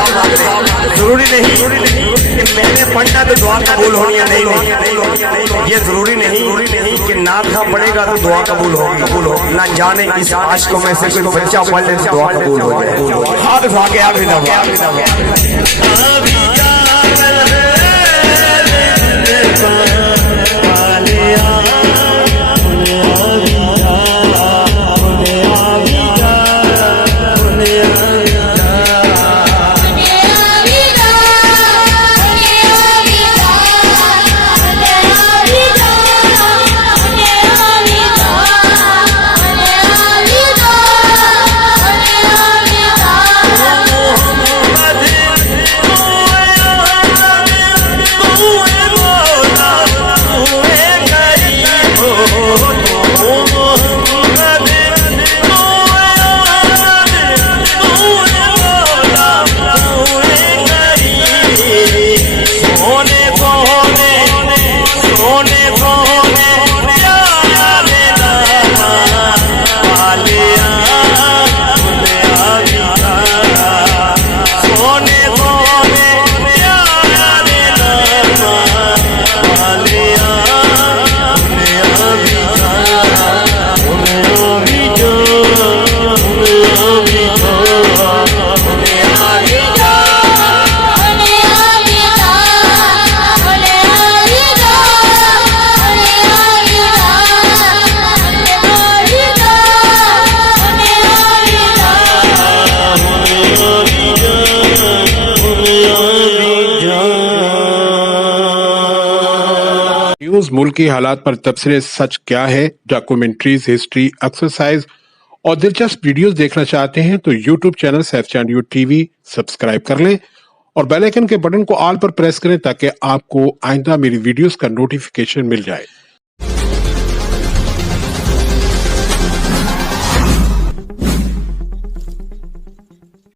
जरूरी नहीं कि मैंने पढ़ना तो दुआ कबूल होनी है, नहीं। ये जरूरी नहीं कि नाम का पढ़ेगा तो दुआ कबूल होगी। ना जाने इस आशिक में से कोई बच्चा पढ़ ले तो दुआ कबूल हो जाए। हाथ उठा के आप न्यूज मुल्की हालात पर तबसरे, सच क्या है, डॉक्यूमेंट्रीज, हिस्ट्री, एक्सरसाइज और दिलचस्प वीडियोस देखना चाहते हैं तो यूट्यूब चैनल सैफ चांद टीवी सब्सक्राइब कर लें और बेल आइकन के बटन को ऑल पर प्रेस करें ताकि आपको आइंदा मेरी वीडियोस का नोटिफिकेशन मिल जाए।